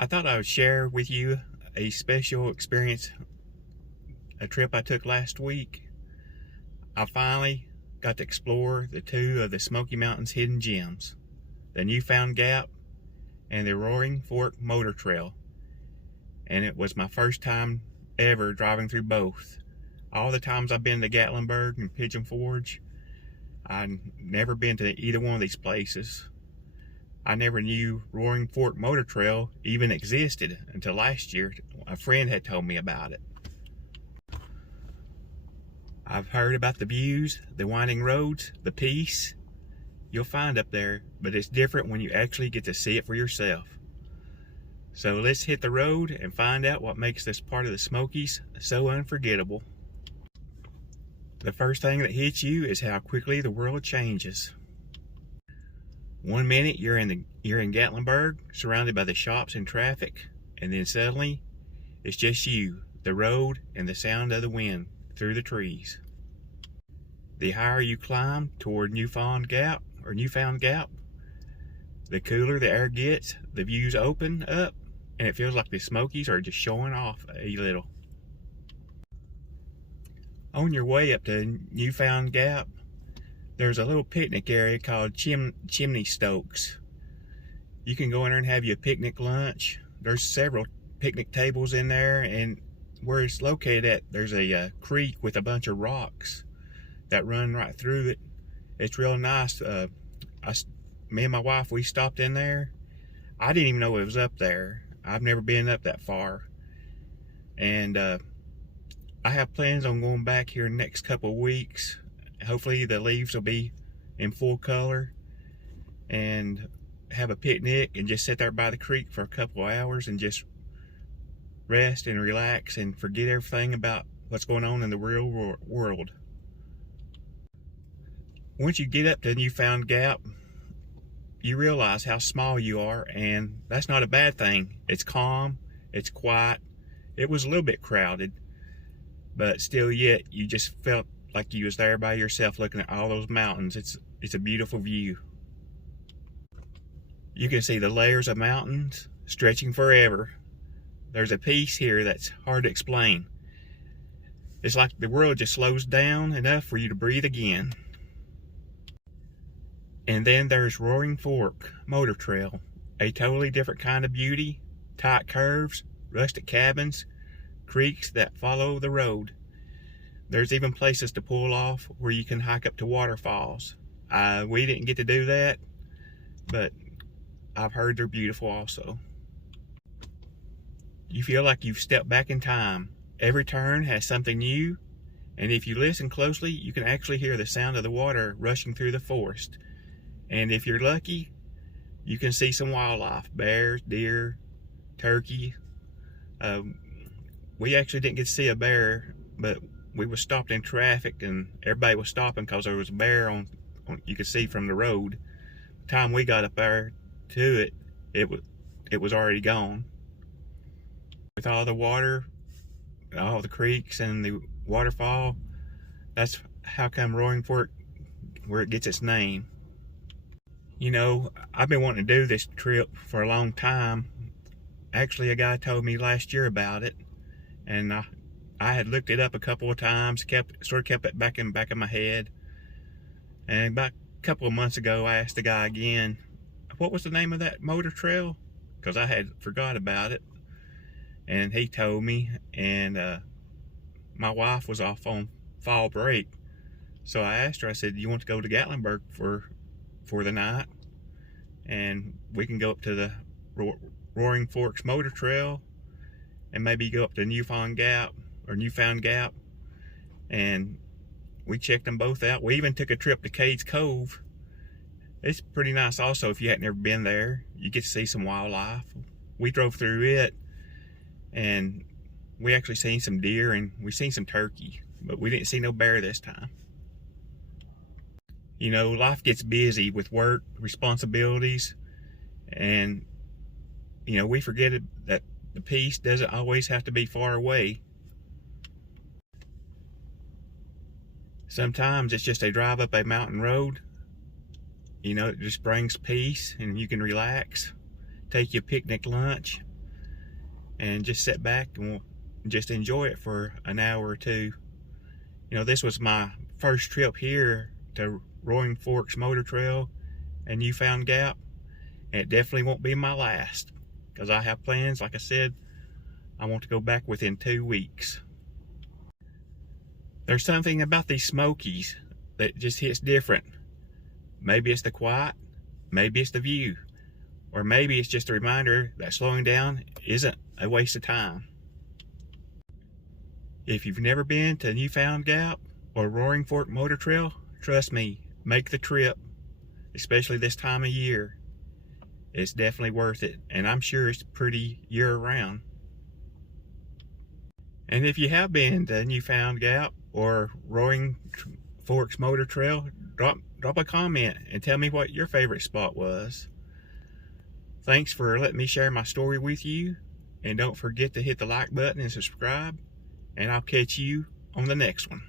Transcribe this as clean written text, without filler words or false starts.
I thought I would share with you a special experience, a trip I took last week. I finally got to explore two of the Smoky Mountains hidden gems, the Newfound Gap and the Roaring Fork Motor Trail. And it was my first time ever driving through both. All the times I've been to Gatlinburg and Pigeon Forge, I've never been to either one of these places. I never knew Roaring Fork Motor Trail even existed until last year. A friend had told me about it. I've heard about the views, the winding roads, the peace you'll find up there, but it's different when you actually get to see it for yourself. So let's hit the road and find out what makes this part of the Smokies so unforgettable. The first thing that hits you is how quickly the world changes. 1 minute you're in Gatlinburg, surrounded by the shops and traffic, and then suddenly it's just you, the road, and the sound of the wind through the trees. The higher you climb toward Newfound Gap, the cooler the air gets, the views open up, and it feels like the Smokies are just showing off a little. On your way up to Newfound Gap, there's a little picnic area called Chimney Stokes. You can go in there and have you a picnic lunch. There's several picnic tables in there, and where it's located at, there's a creek with a bunch of rocks that run right through it. It's real nice. Me and my wife, we stopped in there. I didn't even know it was up there. I've never been up that far. And I have plans on going back here in the next couple of weeks. Hopefully the leaves will be in full color, and have a picnic and just sit there by the creek for a couple of hours and just rest and relax and forget everything about what's going on in the real world. Once you get up to Newfound Gap, you realize how small you are, and that's not a bad thing. It's calm, it's quiet. It was a little bit crowded, but still yet you just felt like you was there by yourself looking at all those mountains. It's a beautiful view. You can see the layers of mountains stretching forever. There's a peace here that's hard to explain. It's like the world just slows down enough for you to breathe again. And then there's Roaring Fork Motor Trail, a totally different kind of beauty. Tight curves, rustic cabins, creeks that follow the road. There's even places to pull off where you can hike up to waterfalls. We didn't get to do that, but I've heard they're beautiful also. You feel like you've stepped back in time. Every turn has something new, and if you listen closely, you can actually hear the sound of the water rushing through the forest. And if you're lucky, you can see some wildlife, bears, deer, turkey. We actually didn't get to see a bear, but we was stopped in traffic, and everybody was stopping because there was a bear on you could see from the road. By the time we got up there to it, it was already gone. With all the water, all the creeks and the waterfall, that's how come Roaring Fork, where it gets its name. You know, I've been wanting to do this trip for a long time. Actually, a guy told me last year about it, and I had looked it up a couple of times, kept it back in the back of my head. And about a couple of months ago, I asked the guy again, what was the name of that motor trail? Because I had forgot about it. And he told me, and my wife was off on fall break. So I asked her, I said, do you want to go to Gatlinburg for the night? And we can go up to the Roaring Forks Motor Trail, and maybe go up to Newfound Gap, and we checked them both out. We even took a trip to Cades Cove. It's pretty nice also. If you hadn't ever been there, you get to see some wildlife. We drove through it, and we actually seen some deer, and we seen some turkey, but we didn't see no bear this time. You know, life gets busy with work, responsibilities, and you know, we forget that the peace doesn't always have to be far away. Sometimes it's just a drive up a mountain road. You know, it just brings peace, and you can relax, take your picnic lunch, and just sit back and we'll just enjoy it for an hour or two. You know, this was my first trip here to Roaring Forks Motor Trail and Newfound Gap, and it definitely won't be my last, because I have plans. Like I said, I want to go back within 2 weeks. There's something about these Smokies that just hits different. Maybe it's the quiet, maybe it's the view, or maybe it's just a reminder that slowing down isn't a waste of time. If you've never been to Newfound Gap or Roaring Fork Motor Trail, trust me, make the trip, especially this time of year. It's definitely worth it, and I'm sure it's pretty year-round. And if you have been to Newfound Gap or Roaring Forks Motor Trail, drop a comment and tell me what your favorite spot was. Thanks for letting me share my story with you, and don't forget to hit the like button and subscribe, and I'll catch you on the next one.